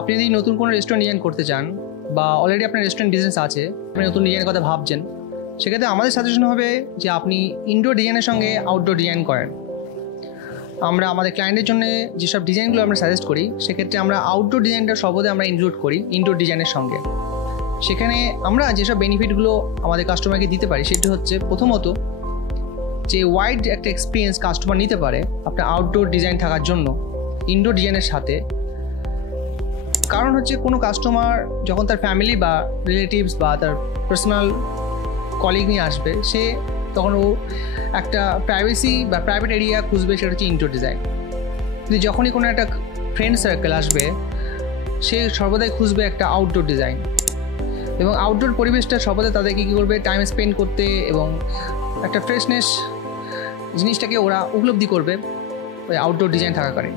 আপনি যদি নতুন কোনো রেস্টুরেন্ট ডিজাইন করতে চান বা অলরেডি আপনার রেস্টুরেন্ট বিজনেস আছে, আপনি নতুন ডিজাইনের কথা ভাবছেন, সেক্ষেত্রে আমাদের সাজেশন হবে যে আপনি ইনডোর ডিজাইনের সঙ্গে আউটডোর ডিজাইন করেন। আমরা আমাদের ক্লায়েন্টের জন্য যেসব ডিজাইনগুলো আমরা সাজেস্ট করি, সেক্ষেত্রে আমরা আউটডোর ডিজাইনটা সর্বদা আমরা ইনক্লুড করি ইনডোর ডিজাইনের সঙ্গে। সেখানে আমরা যেসব বেনিফিটগুলো আমাদের কাস্টমারকে দিতে পারি সেটি হচ্ছে, প্রথমত যে ওয়াইড একটা এক্সপিরিয়েন্স কাস্টমার নিতে পারে আপনার আউটডোর ডিজাইন থাকার জন্য ইনডোর ডিজাইনের সাথে। কারণ হচ্ছে কোনো কাস্টমার যখন তার ফ্যামিলি বা রিলেটিভস বা তার পার্সোনাল কলিগ নিয়ে আসবে, সে তখন ও একটা প্রাইভেসি বা প্রাইভেট এরিয়া খুঁজবে, সেটা হচ্ছে ইনডোর ডিজাইন। কিন্তু যখনই কোনো একটা ফ্রেন্ড সার্কেল আসবে, সে সর্বদাই খুঁজবে একটা আউটডোর ডিজাইন। এবং আউটডোর পরিবেশটা সর্বদা তাদেরকে কী করবে, টাইম স্পেন্ড করতে এবং একটা ফ্রেশনেস জিনিসটাকে ওরা উপলব্ধি করবে ওই আউটডোর ডিজাইন থাকাকালীন।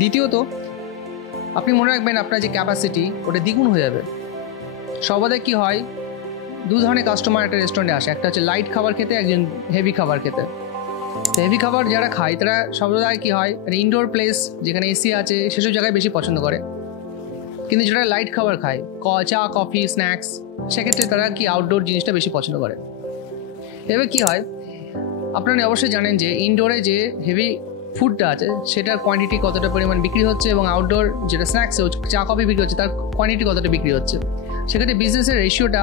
দ্বিতীয়ত, আপনি মনে রাখবেন আপনার যে ক্যাপাসিটি ওটা দ্বিগুণ হয়ে যাবে। সর্বদাই কী হয়, দু ধরনের কাস্টমার একটা রেস্টুরেন্টে আসে, একটা হচ্ছে লাইট খাবার খেতে, একজন হেভি খাবার খেতে। হেভি খাবার যারা খায় তারা সর্বদাই কী হয়, ইনডোর প্লেস যেখানে এসি আছে সেসব জায়গায় বেশি পছন্দ করে। কিন্তু যারা লাইট খাবার খায়, চা কফি স্ন্যাক্স, সেক্ষেত্রে তারা কি আউটডোর জিনিসটা বেশি পছন্দ করে। এবার কী হয়, আপনারা অবশ্যই জানেন যে ইনডোরে যে হেভি ফুডটা আছে সেটার কোয়ান্টিটি কতটা পরিমাণ বিক্রি হচ্ছে, এবং আউটডোর যেটা স্ন্যাক্স চা কফি বিক্রি হচ্ছে তার কোয়ান্টিটি কতটা বিক্রি হচ্ছে। সেক্ষেত্রে বিজনেসের রেশিওটা,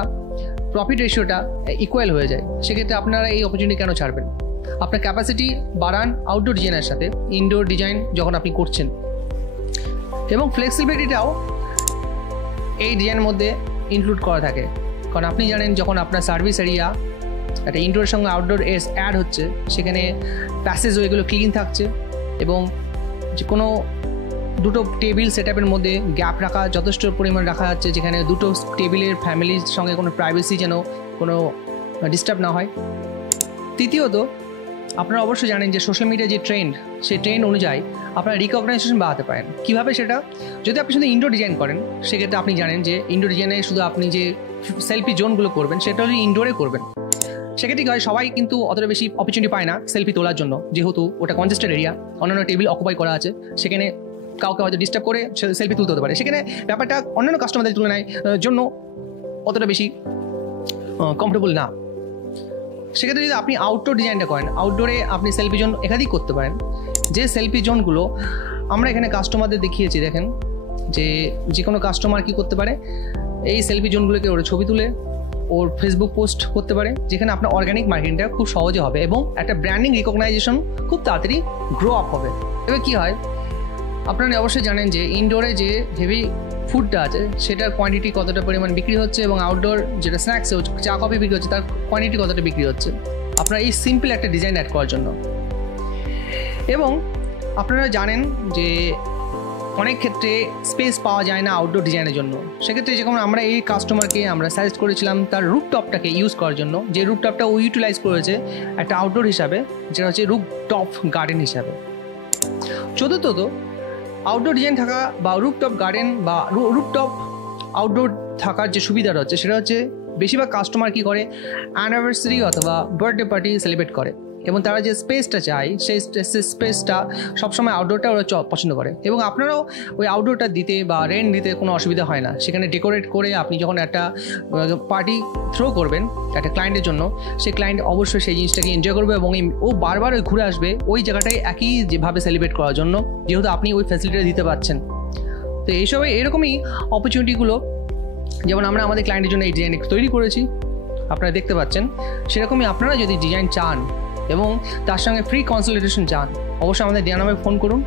প্রফিট রেশিওটা ইকুয়াল হয়ে যায়। সেক্ষেত্রে আপনারা এই অপরচুনিটি কেন ছাড়বেন? আপনার ক্যাপাসিটি বাড়ান আউটডোর ডিজাইনের সাথে ইনডোর ডিজাইন যখন আপনি করছেন, এবং ফ্লেক্সিবিলিটিটাও এই ডিজাইনের মধ্যে ইনক্লুড করা থাকে। কারণ আপনি জানেন, যখন আপনার সার্ভিস এরিয়া একটা ইনডোরের সঙ্গে আউটডোর অ্যাড হচ্ছে, সেখানে প্যাসেজ ওয়েগুলো ক্লিন থাকছে, এবং যে কোনো দুটো টেবিল সেট আপের মধ্যে গ্যাপ রাখা যথেষ্ট পরিমাণ রাখা যাচ্ছে, যেখানে দুটো টেবিলের ফ্যামিলির সঙ্গে কোনো প্রাইভেসি যেন কোনো ডিস্টার্ব না হয়। তৃতীয়ত, আপনারা অবশ্যই জানেন যে সোশ্যাল মিডিয়া যে ট্রেন্ড, সেই ট্রেন্ড অনুযায়ী আপনারা রিকগনাইজেশন বাড়াতে পারেন। কীভাবে সেটা? যদি আপনি শুধু ইনডোর ডিজাইন করেন, সেক্ষেত্রে আপনি জানেন যে ইনডোর ডিজাইনে শুধু আপনি যে সেলফি জোনগুলো করবেন সেটা হলে ইনডোরে করবেন। সেক্ষেত্রে কী হয়, সবাই কিন্তু অতটা বেশি অপরচুনিটি পায় না সেলফি তোলার জন্য, যেহেতু ওটা কনজেস্টেড এরিয়া, অন্যান্য টেবিল অকুপাই করা আছে, সেখানে কাউকে হয়তো ডিস্টার্ব করে সেলফি তুলতে হতে পারে। সেখানে ব্যাপারটা অন্যান্য কাস্টমারদের তুলনায় জন্য অতটা বেশি কমফোর্টেবল না। সেক্ষেত্রে যদি আপনি আউটডোর ডিজাইনটা করেন, আউটডোরে আপনি সেলফি জোন একাধিক করতে পারেন। যে সেলফি জোনগুলো আমরা এখানে কাস্টমারদের দেখিয়েছি, দেখেন যে কোনো কাস্টমার কী করতে পারে, এই সেলফি জোনগুলোকে ওরা ছবি তুলে ওর ফেসবুক পোস্ট করতে পারে, যেখানে আপনার অর্গানিক মার্কেটিংটা খুব সহজে হবে এবং একটা ব্র্যান্ডিং রিকগনাইজেশন খুব তাড়াতাড়ি গ্রো আপ হবে। এবার কী হয়, আপনারা অবশ্যই জানেন যে ইনডোরে যে হেভি ফুডটা আছে সেটার কোয়ান্টিটি কতটা পরিমাণ বিক্রি হচ্ছে, এবং আউটডোর যেটা স্ন্যাক্স চা কফি বিক্রি হচ্ছে তার কোয়ান্টিটি কতটা বিক্রি হচ্ছে, আপনারা এই সিম্পল একটা ডিজাইন অ্যাড করার জন্য। এবং আপনারা জানেন যে অনেক ক্ষেত্রে স্পেস পাওয়া যায় না আউটডোর ডিজাইনের জন্য। সেক্ষেত্রে যখন আমরা এই কাস্টমারকে আমরা সাজেস্ট করেছিলাম তার রুফটপটাকে ইউজ করার জন্য, যে রুফটপটা ও ইউটিলাইজ করেছে একটা আউটডোর হিসাবে, যেটা হচ্ছে রুফটপ গার্ডেন হিসাবে। চতুর্থত, আউটডোর ডিজাইন থাকা বা রুফটপ গার্ডেন বা রুফটপ আউটডোর থাকার যে সুবিধাটা হচ্ছে, সেটা হচ্ছে বেশিরভাগ কাস্টমার কী করে, অ্যানিভার্সারি অথবা বার্থডে পার্টি সেলিব্রেট করে, এবং তারা যে স্পেসটা চায় সেই স্পেসটা সবসময় আউটডোরটা ওরা পছন্দ করে। এবং আপনারাও ওই আউটডোরটা দিতে বা রেন্ট দিতে কোনো অসুবিধা হয় না। সেখানে ডেকোরেট করে আপনি যখন একটা পার্টি থ্রো করবেন একটা ক্লায়েন্টের জন্য, সেই ক্লায়েন্ট অবশ্যই সেই জিনিসটাকে এনজয় করবে, এবং ও বারবার ওই ঘুরে আসবে ওই জায়গাটায় একই যেভাবে সেলিব্রেট করার জন্য, যেহেতু আপনি ওই ফ্যাসিলিটিটা দিতে পারছেন। তো এইসবে এরকমই অপরচুনিটিগুলো, যেমন আমরা আমাদের ক্লায়েন্টের জন্য এই ডিজাইন তৈরি করেছি, আপনারা দেখতে পাচ্ছেন, সেরকমই আপনারা যদি ডিজাইন চান এবং তার সঙ্গে ফ্রি কনসালটেশন চান, অবশ্যই আমাদের দেওয়া নামে ফোন করুন।